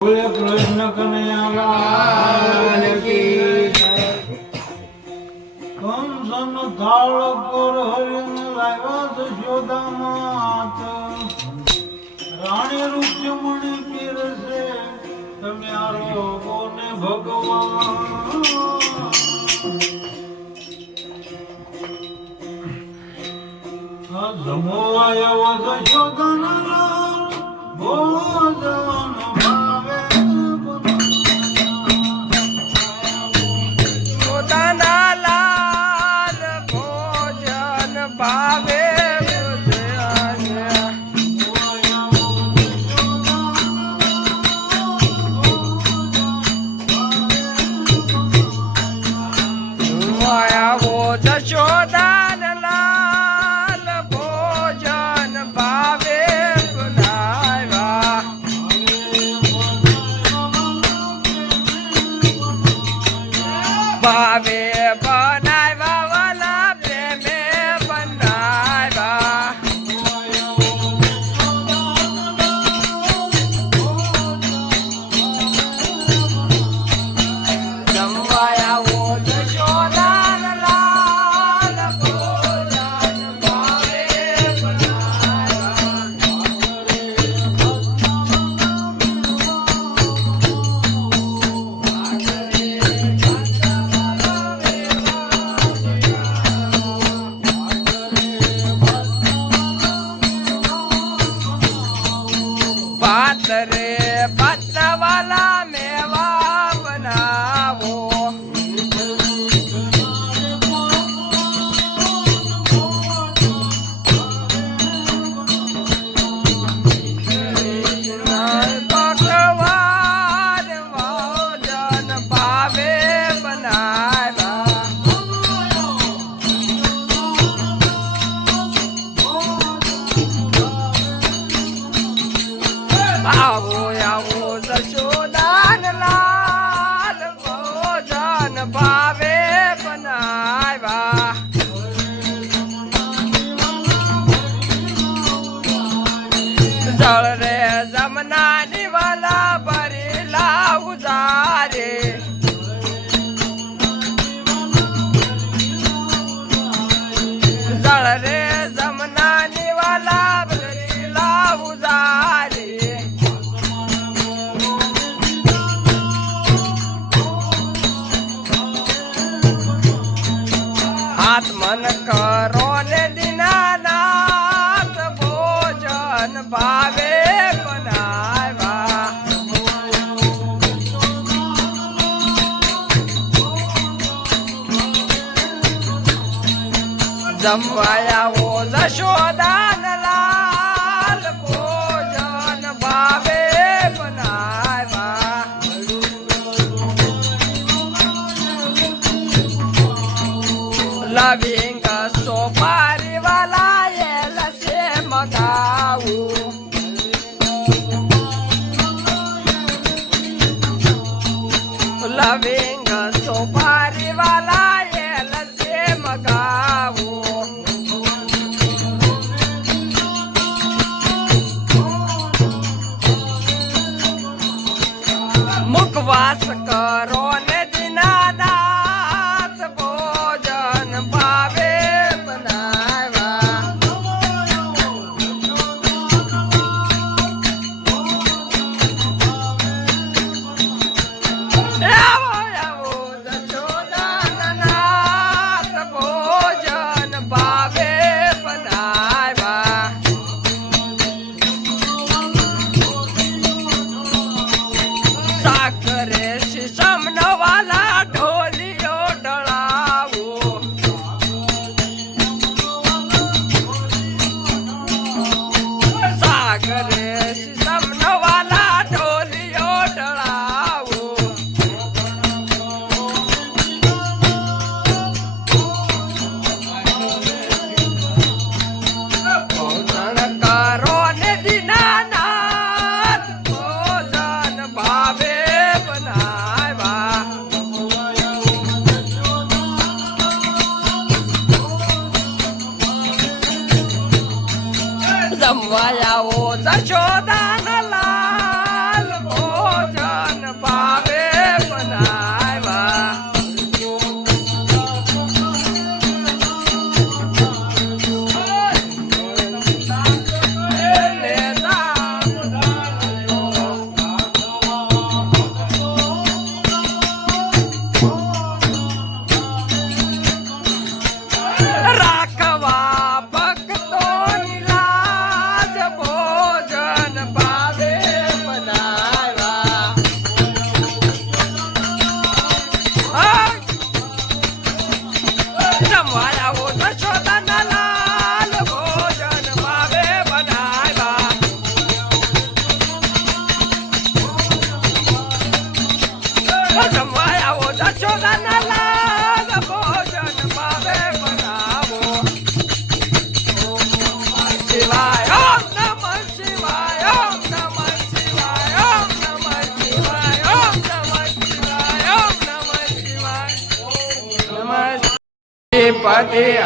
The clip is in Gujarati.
બોલે કૃષ્ણ કનૈયાલાલ કી જય। કંસનો થાળ પર હરીને લાવ્યા જશોદા માત, રાણી રૂક્ષ્મણી પીરસે તમે આરોગો ને ભગવાન। જમવાયા જશોદાના ભોજન ભાવે જશોદાન લાલ ભોજન ભાવે બનાવ્યા। ભાવે બનાવ્યા વાલા પ્રેમે બનાવ્યા। જમવાયા ઓ જશોદાન લાલ ભોજન ભાવે ભાત રે ભાત વાલા મેવા બનાવો। પકવાન ભોજન ભાવે બનાવ્યા। આવો આવો જશોદાન લાલ ભોજન ભાવે બનાવ્યા। જળ રે જમનાની વાલા ભરેલા ઉજારે। જળ રે જમનાની વાલા ભરેલા ઉજારે। હાથ મન કરો ને દીનાનાથ ભોજન ભાવે બનાવ્યા। જમવાયા ઓ જશોદાન લાલ ભોજન ભાવે બનાવ્યા। લવિંગ સોપારી વાલા એ લસે મગાવું। લવિંગ સોપારી વાલા એ લસે મગાવું। મુખવાસ કરો ને દીનાનાથ ભોજન ભાવે બનાવ્યા। આવો આવો જશોદાનનાથ ભોજન ભાવે બનાવ્યા। સાકરે શીશમનો પતિ